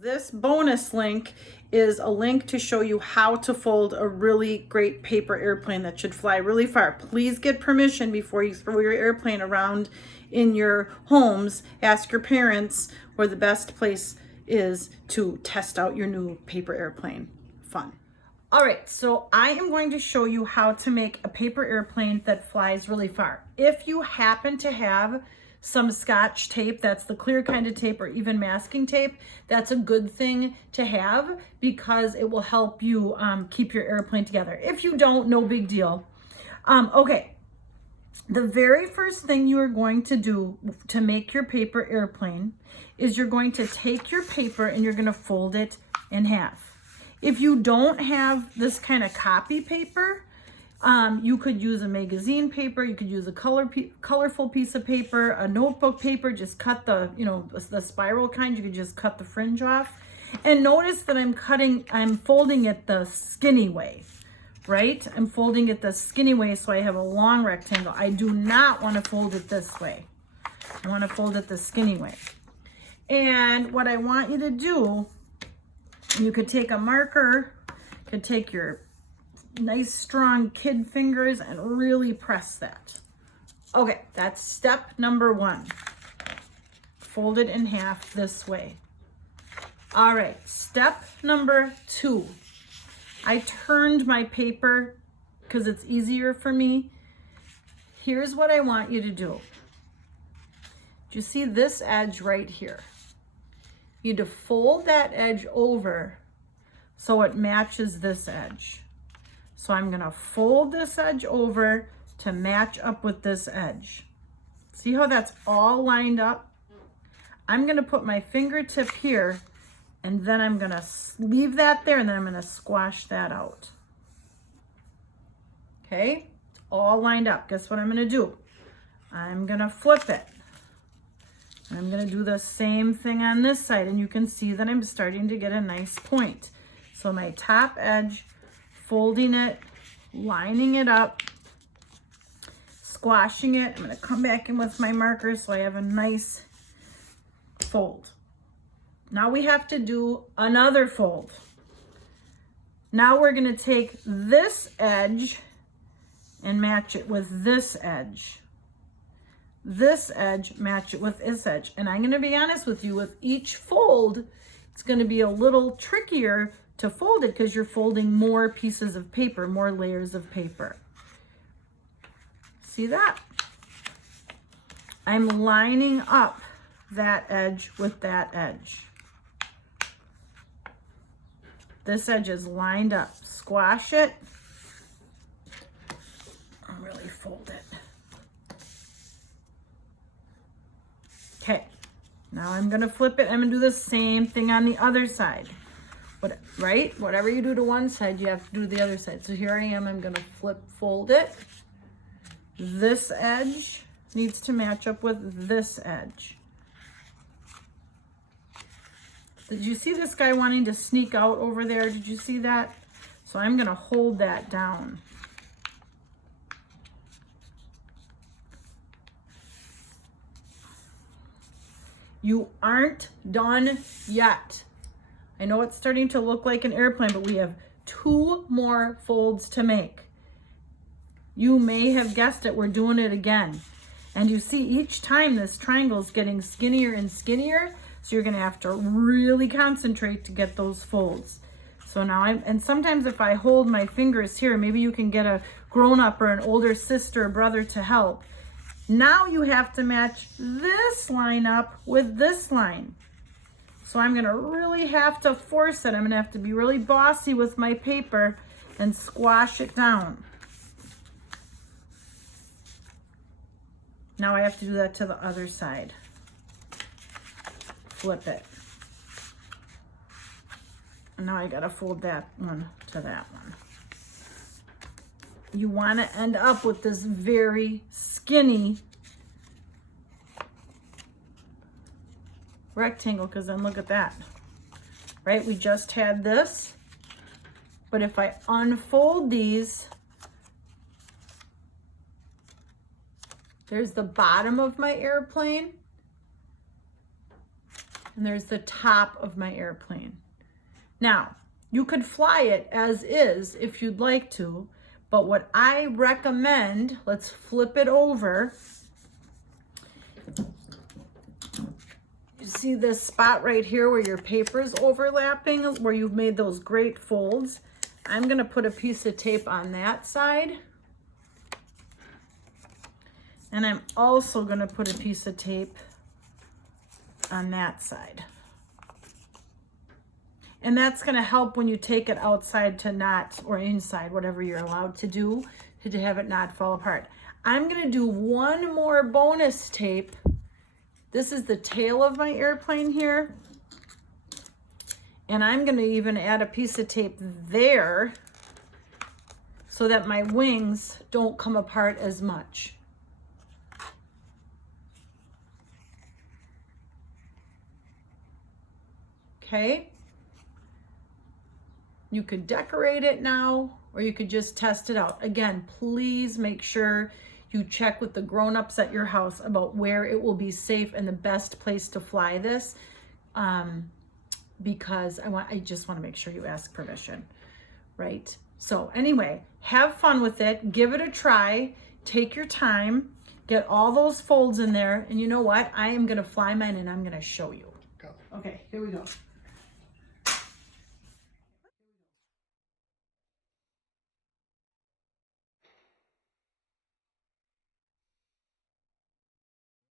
This bonus link is a link to show you how to fold a really great paper airplane that should fly really far. Please get permission before you throw your airplane around in your homes. Ask your parents where the best place is to test out your new paper airplane. Fun. All right, so I am going to show you how to make a paper airplane that flies really far. If you happen to have some Scotch tape, that's the clear kind of tape, or even masking tape, that's a good thing to have because it will help you keep your airplane together. If you don't, no big deal. Okay, the very first thing you are going to do to make your paper airplane is you're going to take your paper and you're going to fold it in half. If you don't have this kind of copy paper, you could use a magazine paper, you could use a colorful piece of paper, a notebook paper, just cut the, the spiral kind, you could just cut the fringe off. And notice that I'm folding it the skinny way, right? I'm folding it the skinny way so I have a long rectangle. I do not want to fold it this way. I want to fold it the skinny way. And what I want you to do, you could take a marker, you could take your nice strong kid fingers and really press that. Okay, that's step number one. Fold it in half this way. All right, step number two. I turned my paper because it's easier for me. Here's what I want you to do. Do you see this edge right here? You need to fold that edge over so it matches this edge. So I'm going to fold this edge over to match up with this edge. See how that's all lined up? I'm going to put my fingertip here and then I'm going to leave that there and then I'm going to squash that out. Okay, it's all lined up. Guess what I'm going to do? I'm going to flip it. I'm going to do the same thing on this side and you can see that I'm starting to get a nice point. So my top edge, folding it, lining it up, squashing it. I'm going to come back in with my marker so I have a nice fold. Now we have to do another fold. Now we're going to take this edge and match it with this edge. This edge, match it with this edge. And I'm going to be honest with you, with each fold, it's going to be a little trickier to fold it because you're folding more pieces of paper, more layers of paper. See that? I'm lining up that edge with that edge. This edge is lined up. Squash it. And really fold it. Okay, now I'm going to flip it. I'm going to do the same thing on the other side. Right? Whatever you do to one side, you have to do to the other side. So here I am. I'm going to fold it. This edge needs to match up with this edge. Did you see this guy wanting to sneak out over there? Did you see that? So I'm going to hold that down. You aren't done yet. I know it's starting to look like an airplane, but we have 2 more folds to make. You may have guessed it, we're doing it again. And you see each time this triangle is getting skinnier and skinnier, so you're gonna have to really concentrate to get those folds. So now and sometimes if I hold my fingers here, maybe you can get a grown-up or an older sister or brother to help. Now you have to match this line up with this line. So I'm gonna really have to force it. I'm gonna have to be really bossy with my paper and squash it down. Now I have to do that to the other side. Flip it. And now I gotta fold that one to that one. You wanna end up with this very skinny rectangle, because then look at that, right? We just had this, but if I unfold these, there's the bottom of my airplane, And there's the top of my airplane. Now, you could fly it as is if you'd like to, but what I recommend, let's flip it over. You see this spot right here where your paper is overlapping, where you've made those great folds? I'm going to put a piece of tape on that side. And I'm also going to put a piece of tape on that side. And that's going to help when you take it outside to not, or inside, whatever you're allowed to do, to have it not fall apart. I'm going to do one more bonus tape. This is the tail of my airplane here. And I'm going to even add a piece of tape there so that my wings don't come apart as much. Okay. You could decorate it now, or you could just test it out. Again, please make sure you check with the grown-ups at your house about where it will be safe and the best place to fly this, because I just want to make sure you ask permission, right? So anyway, have fun with it. Give it a try. Take your time. Get all those folds in there. And you know what? I am going to fly mine and I'm going to show you. Go. Okay, here we go.